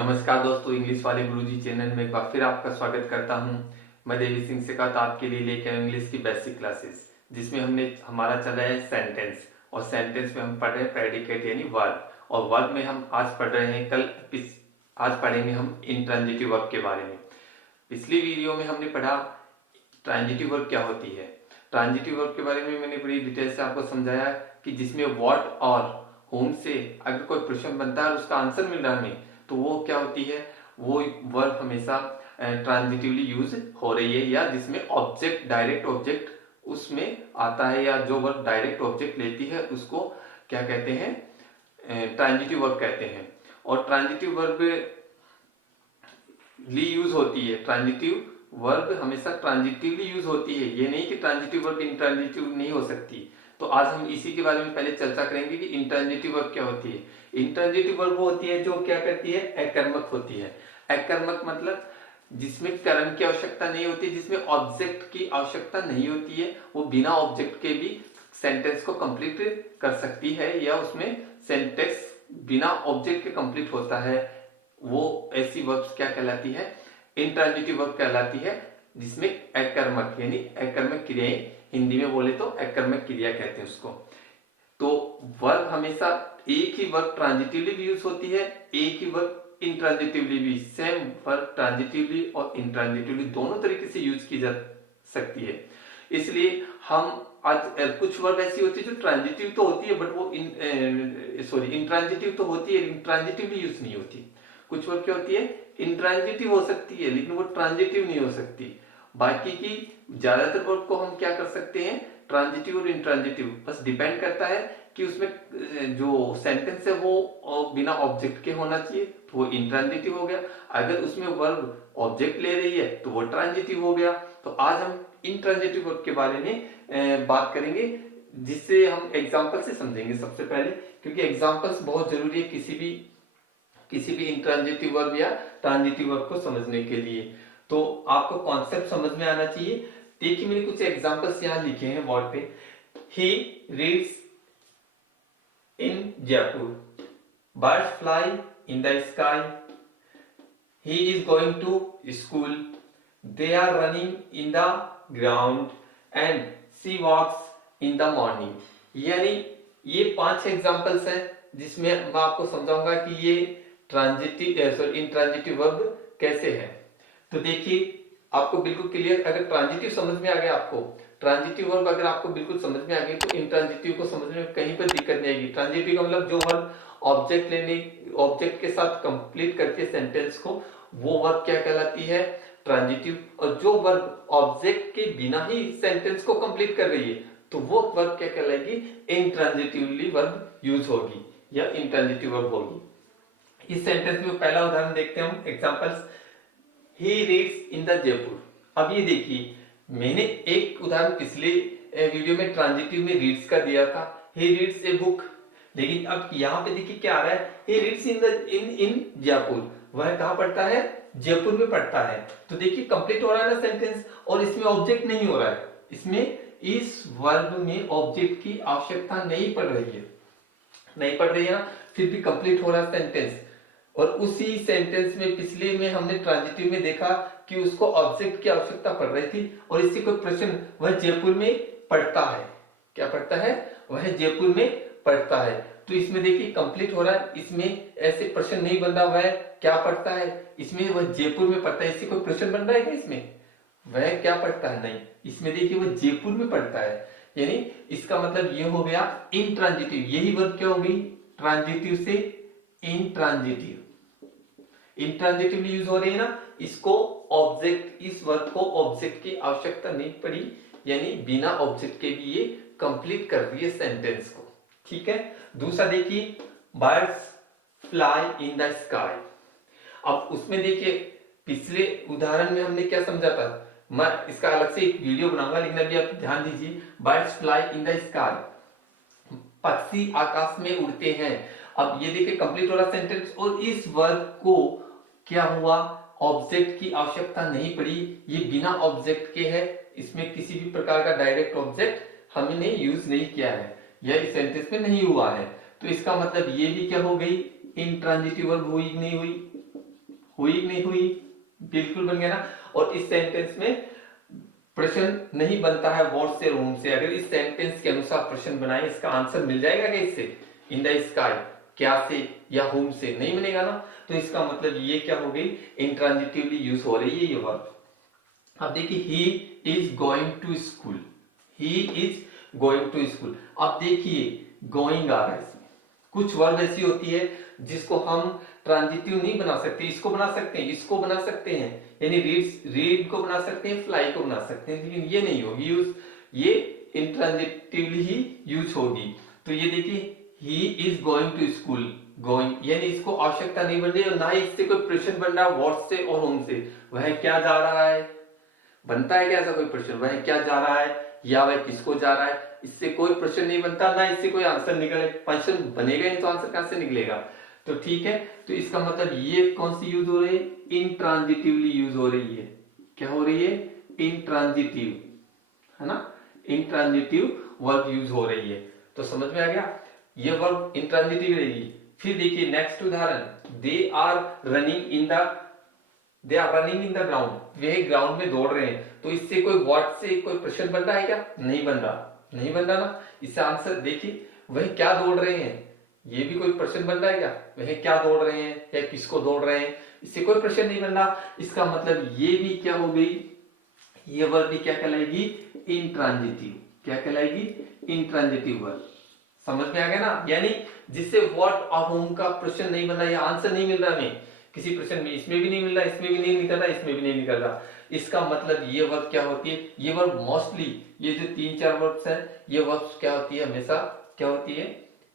नमस्कार दोस्तों, इंग्लिश वाले गुरुजी चैनल में एक बार फिर आपका स्वागत करता हूं। मैं देवी सिंह सिकात आपके लिए लेके आया इंग्लिश की बेसिक क्लासेस, जिसमें हमारा चला है सेंटेंस। और सेंटेंस में हम पढ़ रहे हैं प्रेडिकेट यानी वर्ब, और वर्ब में हम आज पढ़ रहे हैं आज पढ़ेंगे हम इंट्रांजिटिव वर्ब के बारे में। पिछली वीडियो में हमने पढ़ा ट्रांजिटिव वर्ब क्या होती है। ट्रांजिटिव वर्ब के बारे में मैंने बड़ी डिटेल से आपको समझाया कि जिसमें व्हाट और होम से अगर कोई प्रश्न बनता है और उसका आंसर मिल रहा है तो वो क्या होती है, वो वर्ब हमेशा ट्रांजिटिवली यूज हो रही है, या जिसमें ऑब्जेक्ट डायरेक्ट ऑब्जेक्ट उसमें आता है, या जो वर्ब डायरेक्ट ऑब्जेक्ट लेती है उसको क्या कहते हैं, ट्रांजिटिव वर्ब कहते हैं। और ट्रांजिटिव वर्ब यूज होती है, ट्रांजिटिव वर्ब हमेशा ट्रांजिटिवली यूज होती है, ये नहीं कि ट्रांजिटिव वर्ब इंट्रांजिटिव नहीं हो सकती। तो आज हम इसी के बारे में पहले चर्चा करेंगे कि इंट्रांजिटिव वर्ब क्या होती है। इंट्रांजिटिव वर्ब वो होती है जो क्या करती है, अकर्मक होती है। अकर्मक मतलब जिसमें कर्म की आवश्यकता नहीं होती, जिसमें ऑब्जेक्ट की आवश्यकता नहीं होती है, वो बिना ऑब्जेक्ट के भी सेंटेंस को कंप्लीट कर सकती है, या उसमें सेंटेंस बिना ऑब्जेक्ट के कंप्लीट होता है। वो ऐसी वर्ब्स क्या कहलाती है, इंट्रांजिटिव वर्ब कहलाती है, जिसमें अकर्मक यानी अकर्मक क्रियाएं, हिंदी में बोले तो अकर्मक क्रिया कहते हैं उसको। तो वर्ब हमेशा एक ही वर्ब ट्रांजिटिवली भी यूज होती है, एक ही वर्ब इंट्रांजिटिवली भी, सेम वर्ब ट्रांजिटिवली और इंट्रांजिटिवली दोनों तरीके से यूज की जा सकती है। इसलिए हम आज कुछ वर्ब ऐसी होती है जो ट्रांजिटिव तो होती है बट वो इंट्रांजिटिव तो होती है, इंट्रांजिटिवली यूज नहीं होती। कुछ वर्ब क्या होती है, इंट्रांजिटिव हो सकती है लेकिन वो ट्रांजिटिव नहीं हो सकती। बाकी की ज्यादातर वर्ब को हम क्या कर सकते हैं, ट्रांजिटिव और इंट्रांजिटिव, बस डिपेंड करता है कि उसमें जो सेंटेंस है वो बिना ऑब्जेक्ट के होना चाहिए, तो वो इंट्रांजिटिव हो गया। अगर उसमें वर्ब ऑब्जेक्ट ले रही है तो वो ट्रांजिटिव हो गया। तो आज हम इंट्रांजिटिव वर्ब के बारे में बात करेंगे, जिससे हम एग्जाम्पल से समझेंगे सबसे पहले, क्योंकि एग्जाम्पल्स बहुत जरूरी है किसी भी इंट्रांजिटिव वर्ब या ट्रांजिटिव वर्ब को समझने के लिए। तो आपको कॉन्सेप्ट समझ में आना चाहिए। देखिए मैंने कुछ एग्जांपल्स यहां लिखे हैं बोर्ड पे। He reads in Jaipur, birds fly in the sky, he is going to school, they are running in the ground and she walks in the morning. यानी ये 5 एग्जांपल्स हैं जिसमें मैं आपको समझाऊंगा कि ये इंट्रांजिटिव वर्ब कैसे है। तो देखिए आपको बिल्कुल क्लियर, अगर ट्रांजिटिव समझ में आ गया, आपको ट्रांजिटिव वर्ब अगर आपको बिल्कुल समझ में आ गई तो इंट्रांजिटिव को समझने में कहीं पर दिक्कत नहीं आएगी। ट्रांजिटिव का मतलब जो वर्ब ऑब्जेक्ट के साथ कंप्लीट करके सेंटेंस को, वो वर्ब क्या कहलाती है, ट्रांजिटिव। और जो वर्ब ऑब्जेक्ट के बिना ही सेंटेंस को कंप्लीट कर रही है तो वो वर्ब क्या कहलाएगी, इंट्रांजिटिवली वर्ब यूज होगी या इंट्रांजिटिव वर्ब होगी। इस सेंटेंस में पहला उदाहरण देखते हैं हम, examples. He reads in the Jaipur. अब ये देखिए मैंने एक उदाहरण पिछले वीडियो में ट्रांजिटिव में रीड्स का दिया था, he reads a book, लेकिन अब यहाँ पे देखिए क्या आ रहा है, he reads in जयपुर। वह कहाँ पढ़ता है, जयपुर में पढ़ता है। तो देखिए कंप्लीट हो रहा है ना सेंटेंस, और इसमें ऑब्जेक्ट नहीं हो रहा है, इसमें इस वर्ब में ऑब्जेक्ट की आवश्यकता नहीं पड़ रही है ना, फिर भी कंप्लीट हो रहा है सेंटेंस। और उसी सेंटेंस में पिछले में हमने ट्रांजिटिव में देखा कि उसको ऑब्जेक्ट की आवश्यकता पड़ रही थी, और इससे कोई प्रश्न, वह जयपुर में पढ़ता है, क्या पढ़ता है, वह जयपुर में पढ़ता है। तो इसमें देखिए कंप्लीट हो रहा है, इसमें ऐसे प्रश्न नहीं बन रहा, वह क्या पढ़ता है, इसमें वह जयपुर में पढ़ता है, इससे कोई प्रश्न बन रहा है क्या, इसमें वह क्या पढ़ता है, नहीं, इसमें देखिए वह जयपुर में पढ़ता है। यानी इसका मतलब ये हो गया इंट्रांजिटिव। यही वर्ब क्या हो गई, ट्रांजिटिव से इंट्रांजिटिव, इंट्रांजिटिवली यूज हो रही है ना, इसको ऑब्जेक्ट, इस वर्ब को ऑब्जेक्ट की आवश्यकता नहीं पड़ी, यानी बिना ऑब्जेक्ट के भी ये कंप्लीट कर रही है सेंटेंस को। ठीक है, दूसरा देखिए, birds fly in the sky. अब उसमें देखिए पिछले उदाहरण में हमने क्या समझा था, मैं इसका अलग से एक वीडियो बनाऊंगा, लेकिन अभी आप ध्यान दीजिए, birds fly in the sky, पक्षी आकाश में उड़ते हैं। अब ये देखिए कंप्लीट हो रहा सेंटेंस, और इस वर्ब को क्या हुआ, ऑब्जेक्ट की आवश्यकता नहीं पड़ी, ये बिना ऑब्जेक्ट के है, इसमें किसी भी प्रकार का डायरेक्ट ऑब्जेक्ट हमने यूज नहीं किया है, यह इस सेंटेंस में नहीं हुआ है। तो इसका मतलब ये भी क्या हो गई, इंट्रांजिटिव वर्ब हुई नहीं हुई, हुई कि नहीं हुई? बिल्कुल बन गया ना। और इस सेंटेंस में प्रश्न नहीं बनता है व्हाट से होम से। अगर इस सेंटेंस के अनुसार प्रश्न बनाए, इसका आंसर मिल जाएगा क्या इससे? इन द स्काई, क्या से या होम से? नहीं मिलेगा ना। तो इसका मतलब ये क्या हो गई? इंट्रांजिटिवली यूज हो रही है ये वर्ब। अब देखिए, he is going to school, he is going to school. अब देखिए गोइंग आ रहा है इसमें। कुछ वर्ब ऐसी होती है जिसको हम ट्रांजिटिव नहीं बना सकते, इसको बना सकते हैं, इसको बना सकते हैं, यानी रीड को बना सकते हैं, फ्लाई को बना सकते हैं, लेकिन ये नहीं होगी यूज, ये इंट्रांजिटिवली ही यूज होगी। तो ये देखिए, he is going to school, going यानी इसको आवश्यकता नहीं बन रही और ना ही इससे कोई प्रश्न बन रहा व्हाट से और होम से। वह क्या जा रहा है? बनता है क्या ऐसा कोई प्रश्न? वह क्या जा रहा है या वह किसको जा रहा है? इससे कोई प्रश्न नहीं बनता, ना इससे कोई आंसर निकले, प्रश्न बनेगा नहीं तो आंसर कहां से निकलेगा? तो ठीक है, तो इसका मतलब ये कौन सी यूज हो रही है? इंट्रांजिटिवली यूज हो रही है। क्या हो रही है? इंट्रांजिटिव, है ना, इंट्रांजिटिव वर्ब यूज हो रही है। तो समझ में आ गया, ये वर्ब इंट्रांजिटिव रहेगी। फिर देखिए नेक्स्ट उदाहरण, they are running in the ground, वे ग्राउंड में दौड़ रहे हैं। तो इससे कोई व्हाट से कोई प्रश्न बन रहा है क्या? नहीं बन रहा, नहीं बन रहा ना। इससे आंसर देखिए, वह क्या दौड़ रहे हैं, ये भी कोई प्रश्न बन रहा है क्या? वह क्या दौड़ रहे हैं या किसको दौड़ रहे हैं? इससे कोई प्रश्न नहीं बन रहा। इसका मतलब ये भी क्या हो गई? ये वर्ब भी क्या कहलाएगी? इंट्रांजिटिव। क्या कहलाएगी? Intransitive verb. समझ में आ गया ना? यानी जिससे व्हाट और होम का प्रश्न नहीं बन रहा या आंसर नहीं मिल रहा हमें किसी प्रश्न में, इसमें भी नहीं मिल रहा, इसमें भी नहीं निकल रहा, इसमें भी नहीं निकल रहा। इसका मतलब ये वर्ब क्या होती है? ये वर्ब मोस्टली, ये जो 3-4 वर्ब्स हैं, ये वर्ब्स क्या होती है? हमेशा क्या होती है?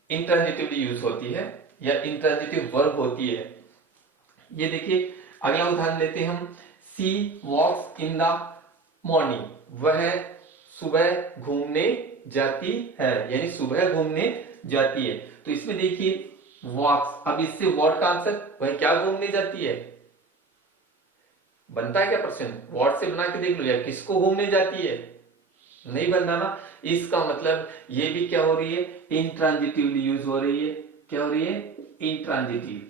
इंट्रांजिटिवली यूज होती है या इंट्रांजिटिव वर्ब होती है। ये देखिए अगला उदाहरण लेते हैं हम, सी वॉक्स इन द मॉर्निंग, वह सुबह घूमने जाती है, यानी सुबह घूमने जाती है। तो इसमें देखिए वॉक्स, अब इससे व्हाट का आंसर, वह क्या घूमने जाती है? बनता है क्या प्रश्न? व्हाट से बना के देख लो, या किसको घूमने जाती है? नहीं बनता ना। इसका मतलब ये भी क्या हो रही है? इंट्रांजिटिवली यूज हो रही है। क्या हो रही है? इंट्रांजिटिव,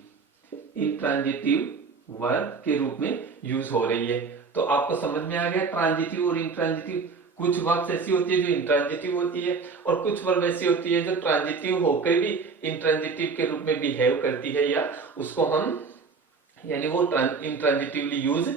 इंट्रांजिटिव वर्ब के रूप में यूज हो रही है। तो आपको समझ में आ गया ट्रांजिटिव और इंट्रांजिटिव। कुछ वर्ब ऐसी होती है जो इंट्रांजिटिव होती है और कुछ वर्ब ऐसी होती है जो ट्रांजिटिव होकर भी इंट्रांजिटिव के रूप में बिहेव करती है, या उसको हम, यानी वो इंट्रांजिटिवली यूज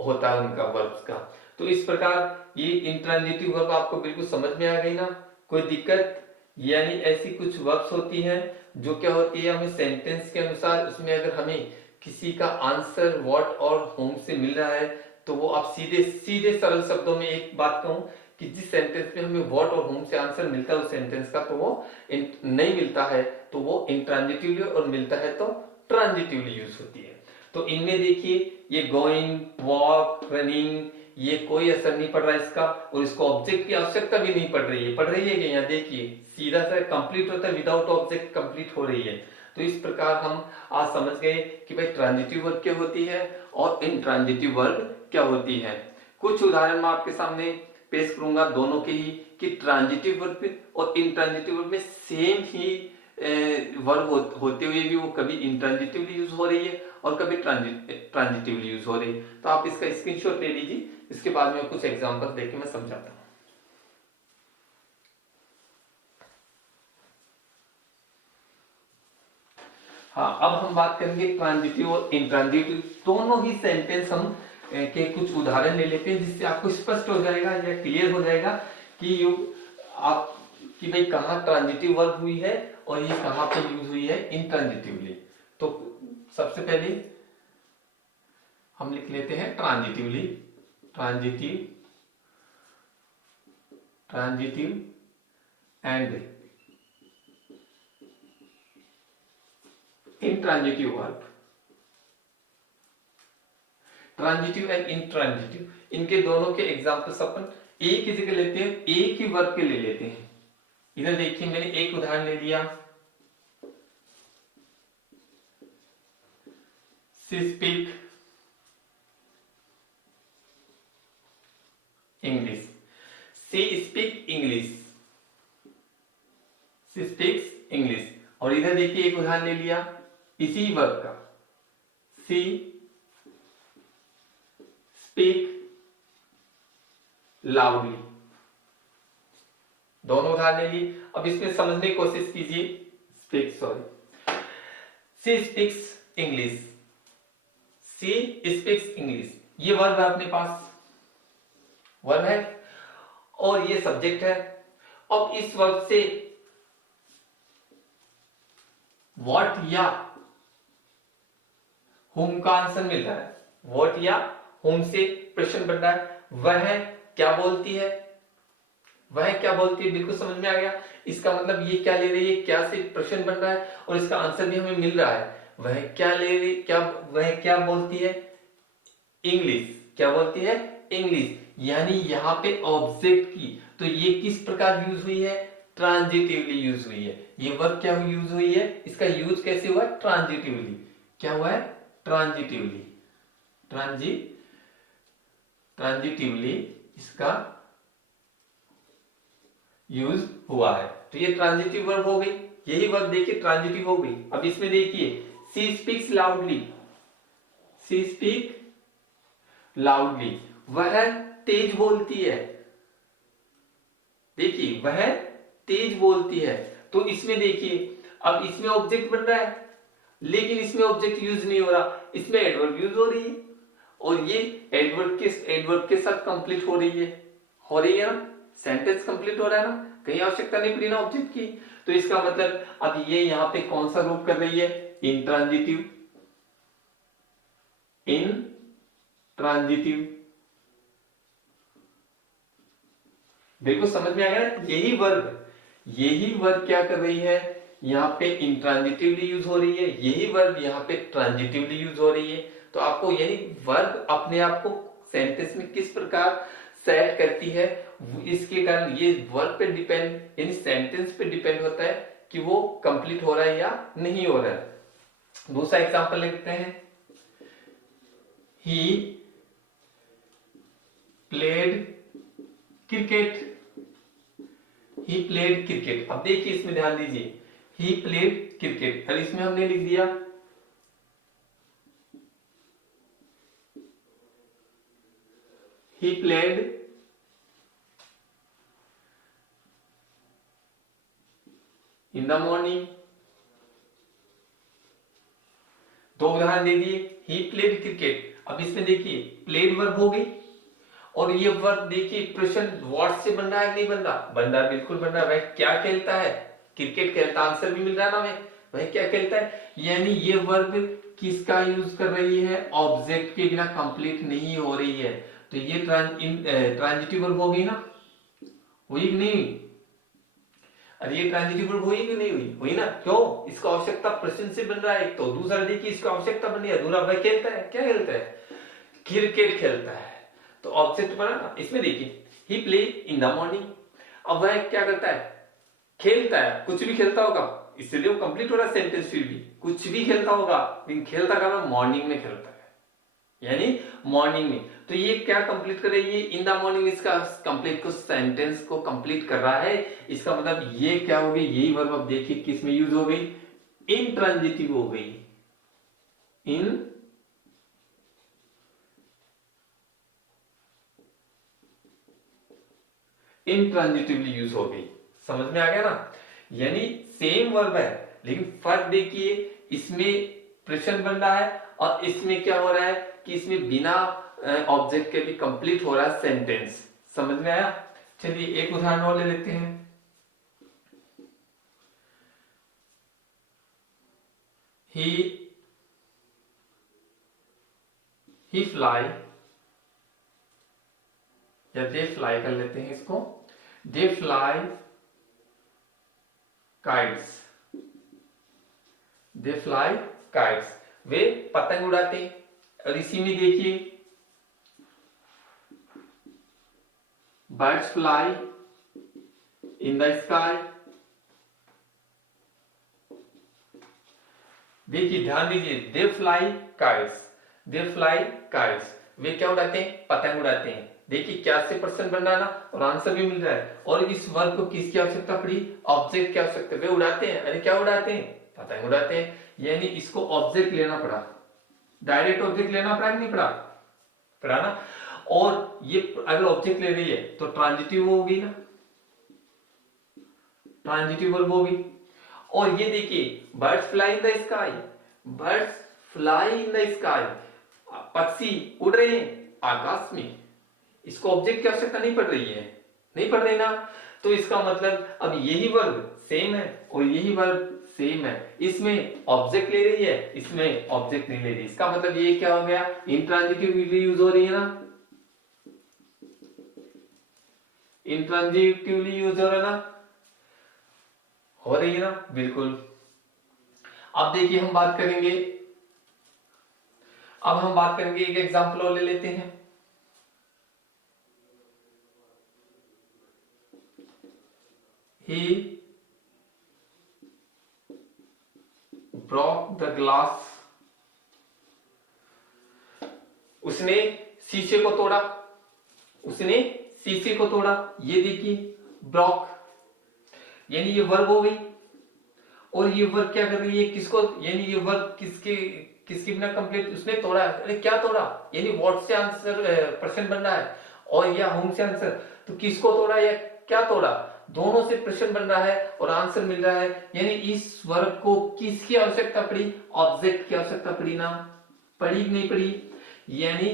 होता है उनका वर्ब्स का। तो इस प्रकार ये इंट्रांजिटिव वर्ब आपको बिल्कुल समझ में आ गई ना? कोई दिक्कत? यानी ऐसी कुछ वर्ब्स होती हैं जो क्या होती है, हमें सेंटेंस के अनुसार उसमें अगर हमें किसी का आंसर व्हाट और होम से मिल रहा है तो वो आप सीधे सीधे सरल शब्दों में एक बात कहूं कि जिस सेंटेंस में हमें व्हाट और होम से आंसर मिलता है उस सेंटेंस का, तो वो नहीं मिलता है तो वो इंट्रांजिटिवली, और मिलता है तो ट्रांजिटिवली यूज होती है। तो इनमें देखिए ये गोइंग, वॉक, रनिंग, ये कोई असर नहीं पड़ रहा है इसका, और इसको ऑब्जेक्ट की आवश्यकता भी नहीं पड़ रही है। पड़ रही है कि यहाँ देखिए सीधा सा कंप्लीट होता है, विदाउट ऑब्जेक्ट कंप्लीट हो रही है। तो इस प्रकार हम आज समझ गए कि भाई ट्रांजिटिव वर्ब क्या होती है और इंट्रांजिटिव वर्ब क्या होती है। कुछ उदाहरण मैं आपके सामने पेश करूंगा दोनों के ही, कि ट्रांजिटिव वर्ब और इंट्रांजिटिव वर्ब में सेम ही वर्ब होते हुए भी वो कभी इंट्रांजिटिवली यूज हो रही है और कभी ट्रांजिटिवली यूज हो रही है। तो आप इसका स्क्रीनशॉट ले लीजिए, इसके बाद में कुछ एग्जांपल देके मैं समझाता हूं। हाँ, अब हम बात करेंगे ट्रांजिटिव और इंट्रांजिटिव दोनों ही सेंटेंस हम के कुछ उदाहरण ले लेते हैं, जिससे आपको स्पष्ट हो जाएगा या क्लियर हो जाएगा कि आप कि भाई कहाँ ट्रांजिटिव वर्ब हुई है और ये कहाँ पे यूज हुई है इंट्रांजिटिवली। तो सबसे पहले हम लिख लेते हैं transitively, transitive, transitive and intransitive verb. Transitive and intransitive, इनके दोनों के एग्जांपल्स अपन एक ही जगह लेते हैं, एक ही वर्ब के ले लेते हैं। इधर देखिए मैंने एक उदाहरण ले लिया, she speak English, she speak English, she speaks English. और इधर देखिए एक उदाहरण ले लिया इसी वर्ब का, शी स्पीक लाउडली। दोनों उदाहरण ले लिए। अब इसमें समझने की कोशिश कीजिए। She speaks English, she speaks English, ये वर्ब है अपने पास, वर्ब है और ये सब्जेक्ट है। अब इस वर्ब से व्हाट या हुम का आंसर मिल रहा है। व्हाट या हुम से प्रश्न बन रहा है। वह क्या बोलती है, वह क्या बोलती है, बिल्कुल समझ में आ गया। इसका मतलब ये क्या ले रही है, क्या से प्रश्न बन रहा है और इसका आंसर भी हमें मिल रहा है। वह क्या ले रही, क्या वह क्या बोलती है, इंग्लिश। क्या बोलती है, इंग्लिश। यानी यहाँ पे ऑब्जेक्ट की, तो ये किस प्रकार यूज हुई है, ट्रांजिटिवली यूज हुई है। ये वर्ब क्या यूज हुई है, इसका यूज कैसे हुआ, ट्रांजिटिवली। क्या हुआ है, ट्रांजिटिवली, ट्रांजिटिवली इसका यूज हुआ है। तो ये ट्रांजिटिव वर्ब हो गई। यही वर्ब देखिए ट्रांजिटिव हो गई। अब इसमें देखिए she speaks loudly, C speak loudly, वह तेज बोलती है। देखिए वह तेज बोलती है। तो इसमें देखिए अब इसमें ऑब्जेक्ट बन रहा है, लेकिन इसमें ऑब्जेक्ट यूज नहीं हो रहा, इसमें एडवर्ब यूज हो रही है और ये एडवर्ब के साथ कंप्लीट हो रही है ना, सेंटेंस कंप्लीट हो रहा है ना, कहीं आवश्यकता नहीं पड़ी ना ऑब्जेक्ट की। तो इसका मतलब अब ये यहां पे कौन सा रूप कर रही है, इंट्रांजिटिव, इंट्रांजिटिव। बिल्कुल समझ में आ गया ना। यही वर्ब क्या कर रही है, यहाँ पे इंट्रांजिटिवली यूज हो रही है, यही वर्ब यहाँ पे ट्रांजिटिवली यूज हो रही है। तो आपको यानी वर्ब अपने आप को सेंटेंस में किस प्रकार सेट करती है, इसके कारण ये वर्ब पे डिपेंड, यानी सेंटेंस पे डिपेंड होता है कि वो कंप्लीट हो रहा है या नहीं हो रहा है। दूसरा एग्जांपल लेते हैं। He played cricket, he played cricket. अब देखिए इसमें ध्यान दीजिए, ही प्लेड क्रिकेट, और इसमें हमने लिख दिया he played in the morning। दो उदाहरण दे दिए, he played क्रिकेट। अब इसमें देखिए प्लेड वर्ब हो गई और ये वर्ब देखिए प्रश्न व्हाट से बन रहा है, नहीं बन रहा, बन रहा है, बिल्कुल बन रहा है। वह क्या खेलता है, क्रिकेट खेलता, आंसर भी मिल रहा है ना हमें, वह क्या खेलता है। यानी ये वर्ब किसका यूज कर रही है, ऑब्जेक्ट के बिना कंप्लीट नहीं हो रही है। तो ये ट्रांजिटिव वर्ब हो गई ना, हुई कि नहीं हुई। अरे ये ट्रांजिटिव वर्ब हुई कि नहीं हुई, हुई ना। क्यों, इसका आवश्यकता प्रश्न से बन रहा है। तो दूसरा देखिए इसका आवश्यकता बन रही है, दूसरा वह खेलता है, क्या खेलता है, क्रिकेट खेलता है। तो ऑब्जेक्ट बना ना। इसमें देखिए ही प्ले इन द मॉर्निंग, अब वह क्या करता है, खेलता है, कुछ भी खेलता होगा, इससे देखो कंप्लीट हो रहा है सेंटेंस। फिर भी कुछ भी खेलता होगा, लेकिन खेलता कब है, मॉर्निंग में खेलता है, यानी मॉर्निंग में। तो ये क्या कंप्लीट कर रही है, इन द मॉर्निंग, इसका कंप्लीट को सेंटेंस को कंप्लीट कर रहा है। इसका मतलब ये क्या हो गई, यही वर्ब अब देखिए किस में यूज हो गई, इंट्रांजिटिव हो गई, इंट्रांजिटिवली यूज हो गई। समझ में आ गया ना। यानी सेम वर्ब है, लेकिन फर्क देखिए, इसमें प्रश्न बन रहा है और इसमें क्या हो रहा है कि इसमें बिना ऑब्जेक्ट के भी कंप्लीट हो रहा है सेंटेंस। समझ में आया। चलिए एक उदाहरण और ले लेते हैं। ही फ्लाई, या दे फ्लाई कर लेते हैं इसको, they fly kites, they fly kites, वे पतंग उड़ाते हैं। और इसी में देखिए birds fly in the sky. देखिए ध्यान दीजिए, they fly kites, they fly kites, वे क्या उड़ाते हैं, पतंग उड़ाते हैं। देखिए क्या से पर्सन बन रहा है ना, और आंसर भी मिल रहा है। और इस वर्ब को किसकी आवश्यकता पड़ी, ऑब्जेक्ट की आवश्यकता। वे उड़ाते हैं, अरे क्या उड़ाते हैं, पतंग उड़ाते हैं। यानी इसको ऑब्जेक्ट लेना पड़ा, डायरेक्ट ऑब्जेक्ट लेना पड़ा कि नहीं पड़ा, पड़ा ना। और ये अगर ऑब्जेक्ट ले रही है तो ट्रांजिटिव होगी ना, ट्रांजिटिव वर्ब होगी। और ये देखिए birds fly in the sky, birds fly in the sky, पक्षी उड़ रहे हैं आकाश में, इसको ऑब्जेक्ट की आवश्यकता नहीं पड़ रही है, नहीं पड़ रही ना। तो इसका मतलब अब यही वर्ब सेम है और यही वर्ब सेम है, इसमें ऑब्जेक्ट ले रही है, इसमें ऑब्जेक्ट नहीं ले रही। इसका मतलब ये क्या हो गया, इंट्रांजिटिवली यूज हो रही है ना, इंट्रांजिटिवली यूज हो रहा है ना, हो रही है ना, बिल्कुल। अब देखिए हम बात करेंगे, अब हम बात करेंगे एक एग्जांपल और ले लेते हैं। He broke the glass, उसने शीशे को तोड़ा, उसने शीशे को तोड़ा। ये देखिए ब्रॉक यानी ये वर्ब हो गई, और ये वर्ब क्या कर रही है, किसको, यानी ये वर्ब किसके किसके बिना कंप्लीट, उसने तोड़ा। अरे क्या तोड़ा, यानी व्हाट से आंसर प्रश्न बन रहा है और या होम से आंसर, तो किसको तोड़ा या क्या तोड़ा, दोनों से प्रश्न बन रहा है और आंसर मिल रहा है। यानी इस वर्ब को किसकी आवश्यकता पड़ी, ऑब्जेक्ट की आवश्यकता पड़ी ना, पड़ी नहीं पड़ी, यानी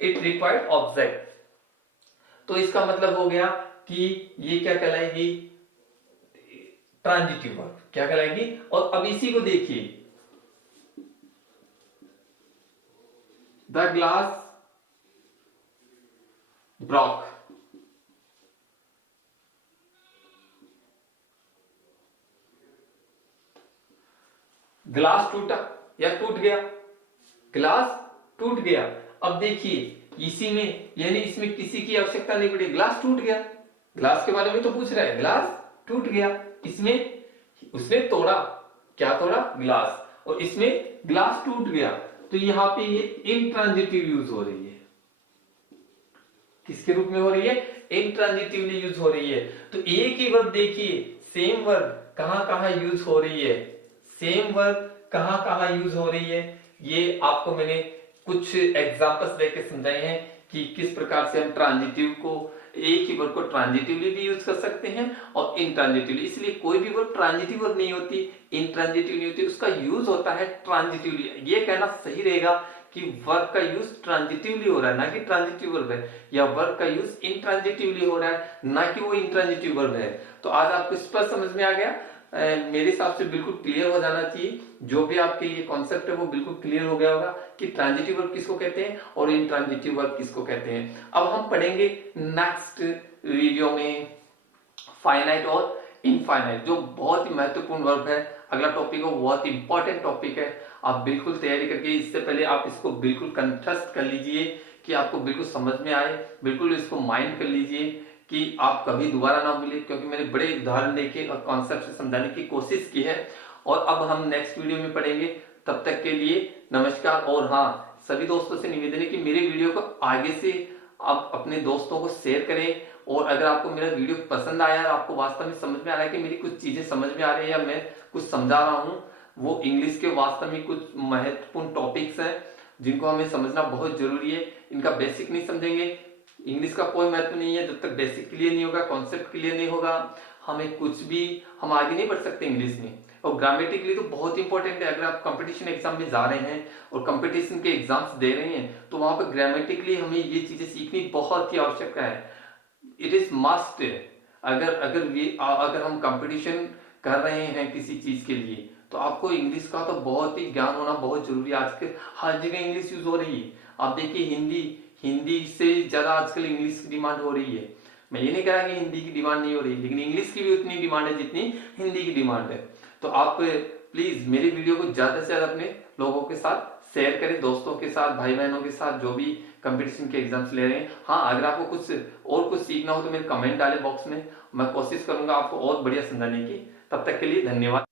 इट रिक्वायर्ड ऑब्जेक्ट। तो इसका मतलब हो गया कि ये क्या कहलाएगी, ट्रांजिटिव वर्ब क्या कहलाएगी। और अब इसी को देखिए, द ग्लास ब्रॉक, ग्लास टूटा या टूट गया, ग्लास टूट गया। अब देखिए इसी में, यानी इसमें किसी की आवश्यकता नहीं पड़ी, ग्लास टूट गया, ग्लास के बारे में तो पूछ रहा है, ग्लास टूट गया। इसमें उसने तोड़ा, क्या तोड़ा, ग्लास, और इसमें ग्लास टूट गया। तो यहां पे ये इंट्रांजिटिव यूज हो रही है, किसके रूप में हो रही है, इंट्रांजिटिवली यूज हो रही है। तो एक ही वर्ब देखिए, सेम वर्ब कहां कहां यूज हो रही है, सेम वर्ब कहां कहां यूज हो रही है। ये आपको मैंने कुछ एग्जांपल्स देके समझाए हैं कि किस प्रकार से हम ट्रांजिटिव को, एक ही वर्ब को ट्रांजिटिवली भी यूज कर सकते हैं और इंट्रांजिटिवली। इसलिए कोई भी वर्ब ट्रांजिटिव वर्ब नहीं होती, इंट्रांजिटिव नहीं होती, उसका यूज होता है ट्रांजिटिवली। ये कहना सही रहेगा कि वर्ब का यूज ट्रांजिटिवली हो रहा है, ना कि ट्रांजिटिव वर्ब है, या वर्ब का यूज इंट्रांजिटिवली हो रहा है, ना कि वो इंट्रांजिटिव वर्ब है। तो आज आपको स्पष्ट समझ में आ गया, मेरे हिसाब से बिल्कुल क्लियर हो जाना चाहिए। जो भी आपके ये कॉन्सेप्ट है वो बिल्कुल क्लियर हो गया होगा कि ट्रांजिटिव वर्ब किसको कहते हैं और इंट्रांजिटिव वर्ब किसको कहते हैं। अब हम पढ़ेंगे नेक्स्ट वीडियो में फाइनाइट और इनफाइनाइट, जो बहुत ही महत्वपूर्ण वर्ब है। अगला टॉपिक है, बहुत ही इंपॉर्टेंट टॉपिक है। आप बिल्कुल तैयारी करके, इससे पहले आप इसको बिल्कुल कंठस्थ कर लीजिए कि आपको बिल्कुल समझ में आए, बिल्कुल इसको माइंड कर लीजिए कि आप कभी दोबारा ना भूलिए, क्योंकि मैंने बड़े उदाहरण देके और कॉन्सेप्ट से समझाने की कोशिश की है। और अब हम नेक्स्ट वीडियो में पढ़ेंगे। तब तक के लिए नमस्कार। और हाँ, सभी दोस्तों से निवेदन है कि मेरे वीडियो को आगे से आप अपने दोस्तों को शेयर करें। और अगर आपको मेरा वीडियो पसंद आया, आपको वास्तव में समझ में आ रहा है कि मेरी कुछ चीजें समझ में आ रही है या मैं कुछ समझा रहा हूँ, वो इंग्लिश के वास्तव में कुछ महत्वपूर्ण टॉपिक्स हैं जिनको हमें समझना बहुत जरूरी है। इनका बेसिक नहीं समझेंगे, इंग्लिश का कोई महत्व नहीं है जब तक बेसिक क्लियर नहीं होगा, कॉन्सेप्ट क्लियर नहीं होगा, हमें कुछ भी, हम आगे नहीं बढ़ सकते इंग्लिश में। और ग्रामेटिकली तो बहुत इंपॉर्टेंट है। अगर आप कंपटीशन एग्जाम में जा रहे हैं और कंपटीशन के एग्जाम्स दे रहे हैं तो वहां पर ग्रामेटिकली हमें ये चीजें सीखनी बहुत ही आवश्यक है, इट इज मस्ट। अगर हम कंपटीशन कर रहे हैं किसी चीज के लिए तो आपको इंग्लिश का तो बहुत ही ज्ञान होना बहुत जरूरी है। आज के हर जगह इंग्लिश यूज हो रही है। आप देखिए हिंदी से ज्यादा आजकल इंग्लिश की डिमांड हो रही है। मैं ये नहीं कह रहा कि हिंदी की डिमांड नहीं हो रही, लेकिन इंग्लिश की भी उतनी डिमांड है जितनी हिंदी की डिमांड है। तो आप प्लीज मेरे वीडियो को ज्यादा से ज्यादा अपने लोगों के साथ शेयर करें, दोस्तों के साथ, भाई बहनों के साथ, जो भी कंपटीशन के एग्जाम्स ले रहे हैं। हाँ, अगर आपको कुछ सीखना हो तो मेरे कमेंट डालें बॉक्स में, मैं कोशिश करूंगा आपको और बढ़िया समझाने की। तब तक के लिए धन्यवाद।